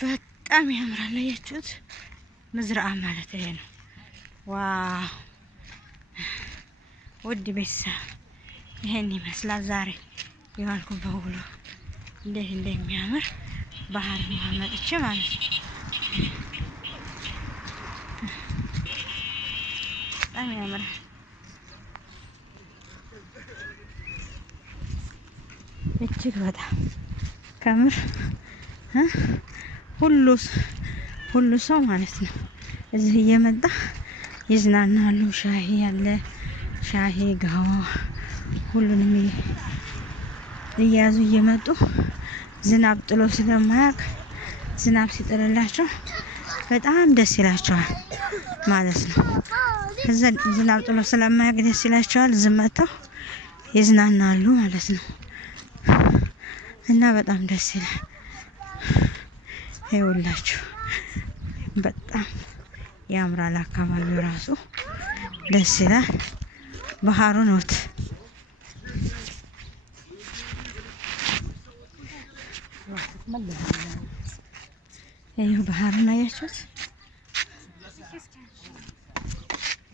በጣም ያምራል። አያችሁት? መዝራዓ ማለት ይሄ ነው። ዋው ውድ ቤተሰብ ይሄን ይመስላል ዛሬ የዋልኩበት ውሎ። እንዴት እንደሚያምር ባህር ውሃ መጥቼ ማለት ነው። በጣም ያምራል። እጅግ በጣም ከምር ሁሉ ሰው ማለት ነው እዚህ እየመጣ ይዝናናሉ። ሻሂ ያለ ሻሂ ጋዋ ሁሉንም እያዙ እየመጡ ዝናብ ጥሎ ስለማያውቅ ዝናብ ሲጥልላቸው በጣም ደስ ይላቸዋል ማለት ነው። ከዛ ዝናብ ጥሎ ስለማያውቅ ደስ ይላቸዋል። ዝም መጥተው ይዝናናሉ ማለት ነው። እና በጣም ደስ ይላል። ይኸውላችሁ በጣም ያምራል። አካባቢው ራሱ ደስ ይላል። ባህሩ ነውት ይሄው ባህሩን አያችሁት?